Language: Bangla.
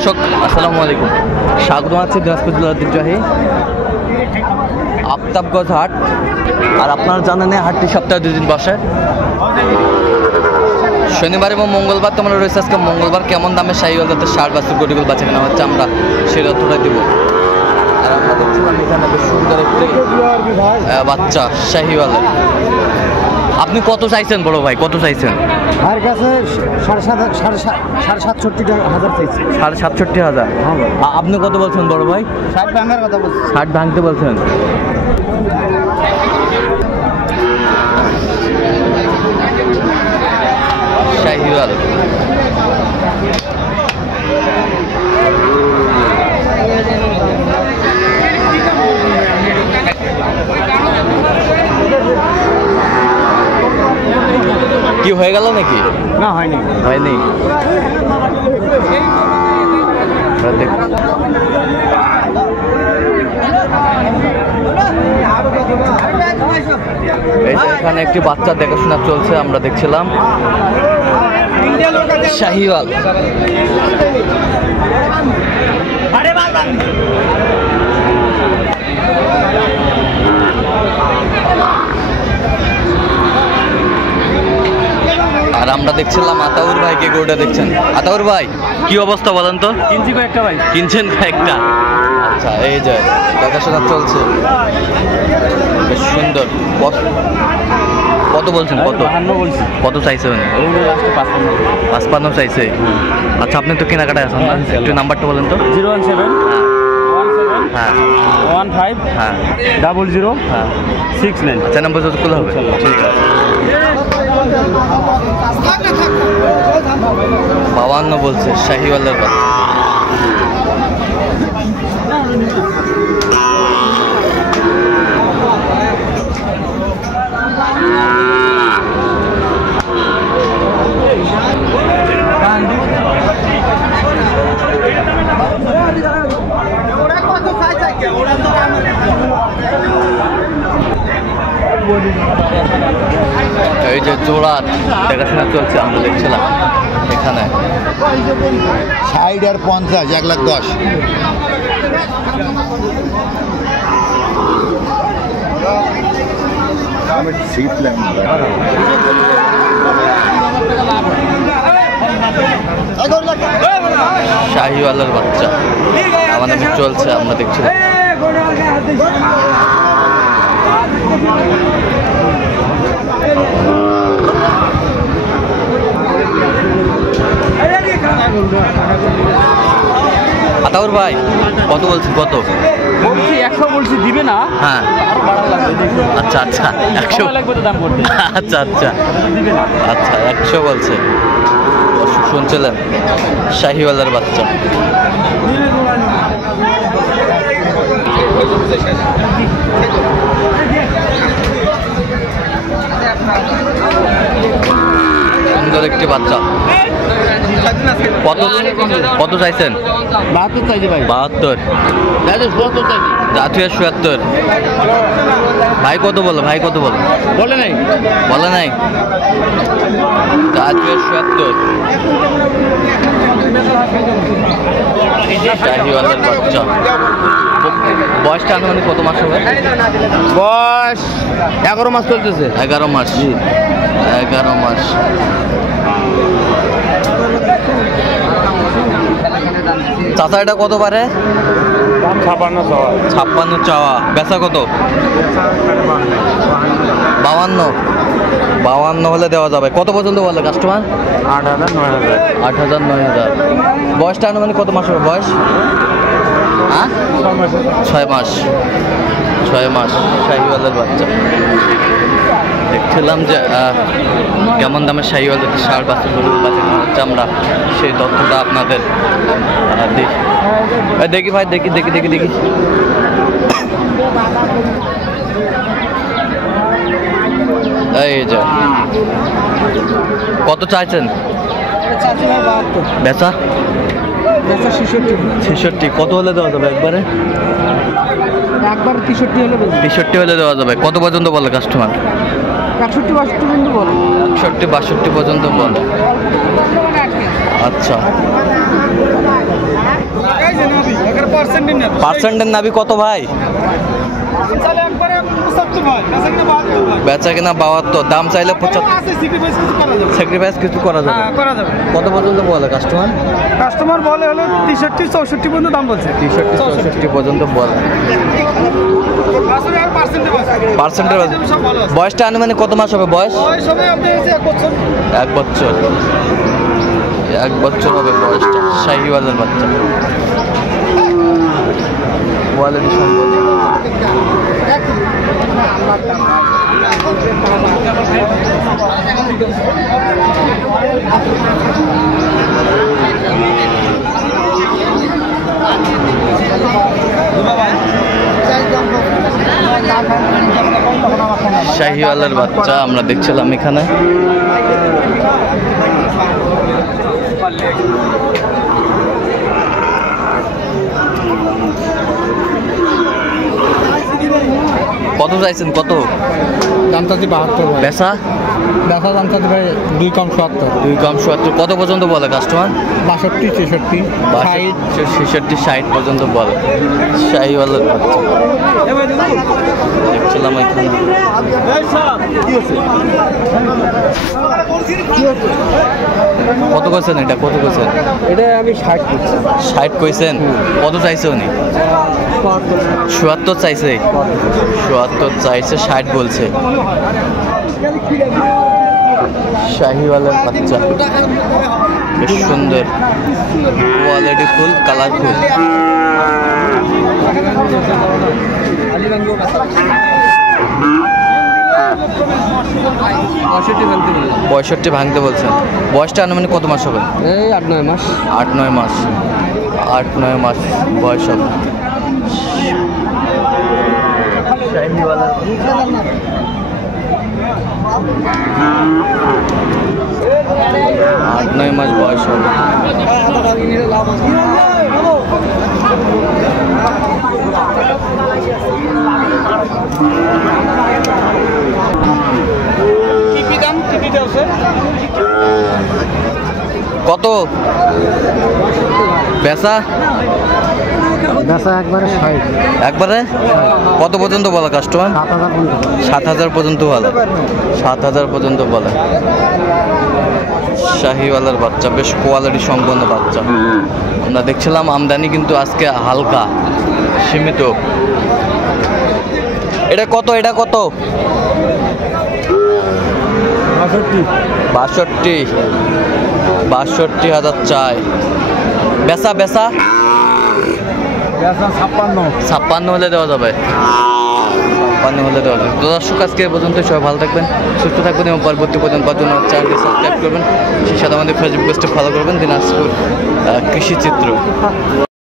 দর্শক আসসালামু আলাইকুম, স্বাগত আছে দিনাজপুর জেলার ঐতিহ্যবাহী আফতাবগঞ্জ হাট। আর আপনারা জানেন হাটটি সপ্তাহে 2 দিন বসে, শনিবার এবং মঙ্গলবার। তোমরা রয়েছে আজকে মঙ্গলবার। কেমন দামে শাহিওয়াল জাতের ষাঁড় বাছুর গরুগুলো বাচ্চা কেনা হচ্ছে আমরা সেই তথ্যটাই দেবো। আর আমরা দেখছিলাম এখানে বেশ সুন্দর একটি বাচ্চা শাহিওয়ালের। আপনি কত চাইছেন বড় ভাই, কত চাইছেন? আর কাছে 67,000 চাইছি। 67,000। আপনি কত বলছেন বড় ভাই? 60 ভাঙার কথা বলছি। 60 ভাঙতে বলছেন। শাহিওয়াল কি হয়ে গেল নাকি? না, হয়নি। হয়নি। এখানে একটি বাচ্চা দেখাশোনা চলছে, আমরা দেখছিলাম শাহিওয়াল। আর আমরা দেখছিলাম আতাউর ভাইকে গরুটা দেখছেন। আতাউর ভাই কি অবস্থা বলেন তো? কিনছি কয়েকটা ভাই। কিনছেন কয়েকটা? আচ্ছা, এই যে দেখাশোনা চলছে, বেশ সুন্দর। কত বলছেন? কত চাইছে? 55 চাইছে। আচ্ছা, আপনি তো কেনাকাটায় আছেন না, একটু নাম্বারটা বলেন তো। 017 হ্যাঁ 15 হ্যাঁ 00 হ্যাঁ 69। আচ্ছা, নাম্বার যত খুলে হবে। ঠিক আছে। 52 বলছে শাহিওয়ালের বাচ্চা। এই যে জোড়া দেখাশোনা চলছে, আমরা দেখছিলাম এখানে 60 আর 50, 1,10,000। শাহিওয়ালের বাচ্চা আমাদের চলছে, আমরা দেখছিলাম। আতাউর ভাই কত বলছেন? কত? 100 বলছি, দিবে না। হ্যাঁ, আচ্ছা আচ্ছা, 100 লাগবে তো দাম করতে। আচ্ছা আচ্ছা দিবে না। আচ্ছা, 100 বলছে। শুনছিলেন শাহিওয়ালের বাচ্চা। সুন্দর একটি বাচ্চা। কত চাইছেন? 72 চাইছি ভাই। 72। 72 চাইছি। জাতীয় 76। ভাই কত বলো? ভাই কত বলো? বলে নাই। বলে নাই। জাতীয় 76 শাহিওয়ালের বাচ্চা। বয়সটা আনুমানিক কত মাস হবে? বয়স 11 মাস চলতেছে। 11 মাস। 11 মাস। চাচা এটা কত পারে? 56 চাওয়া। বেচা কত? 52 হলে দেওয়া যাবে। কত পর্যন্ত বলে কাস্টমার? 8,000 9,000। বয়সটা আনুমানিক কত মাস হবে? বয়স 6 মাস। 6 মাস শাহিওয়ালের বাচ্চা। দেখছিলাম যে কেমন দামে শাহিওয়াল ষাঁড় বাছুর গরু বাচ্চা হচ্ছে, আমরা সেই তথ্যটা আপনাদের দেখি ভাই, দেখি দেখি দেখি দেখি। এই যে কত চাইছেন? বেচা 66 কত হলে দেওয়া যাবে একবারে? 63 হলে দেওয়া যাবে। কত পর্যন্ত বলে কাস্টমার? 61-62 পর্যন্ত বলে। আচ্ছা, পার্সেন্টের নাবি কত ভাই? বেচা কিনা 72, দাম চাইলে 75। স্যাক্রিফাইস কিছু করা যাবে? কত পর্যন্ত বলে কাস্টমার? বলে হলো 63-64 পর্যন্ত দাম বলছে। 63-64 পর্যন্ত বলে। পার্সেন্টের বয়সটা আনুমানিক কত মাস হবে? বয়স 1 বছর। 1 বছর হবে বয়সটা। শাহিওয়ালের বাচ্চা, কোয়ালিটি সম্পন্ন। শাহিওয়ালের বাচ্চা আমরা দেখছিলাম এখানে। কত চাইছেন? কত দাম চাচ্ছি 72। বেচা দাম চাচ্ছি ভাই 2 কম 70। 2 কম 70। কত পর্যন্ত বলে কাস্টমার? 62-63 60 পর্যন্ত বলে। শাহিওয়ালের বাচ্চা দেখছিলাম এখানে। কত কইছেন এটা? কত কইছেন এটা? আমি 60 করছি। 60 কইছেন? কত চাইছে উনি? 74 চাইছে। 74 চাইছে, 60 বলছে। শাহিওয়ালের বাচ্চা বেশ সুন্দর, কোয়ালিটি ফুল, কালারফুল। 65 ভাঙতে বলছেন। বয়সটা আনুমানিক কত মাস হবে? এই 8-9 মাস। 8-9 মাস। 8-9 মাস বয়স হবে। 8-9 মাস বয়স হবে। কত বেচা? একবারে 60। একবারে কত পর্যন্ত বলে কাস্টমার? 7000 পর্যন্ত বলে। 7000 পর্যন্ত বলে। শাহিওয়ালার বাচ্চা বেশ কোয়ালিটি সম্পন্ন বাচ্চা আমরা দেখছিলাম। আমদানি কিন্তু আজকে হালকা, সীমিত। এটা কত? এটা কত? 62,000 চাই। বেচা? 56 হলে দেওয়া যাবে। 56 হলে দেওয়া যাবে। তো দর্শক, আজকে এই পর্যন্ত। সবাই ভালো থাকবেন, সুস্থ থাকবেন এবং পরবর্তী পর্যন্ত জন্য চ্যানেলটি সাবস্ক্রাইব করবেন। সেই সাথে আমাদের ফেসবুক পেজটি ফলো করবেন, দিনাজপুর কৃষি চিত্র।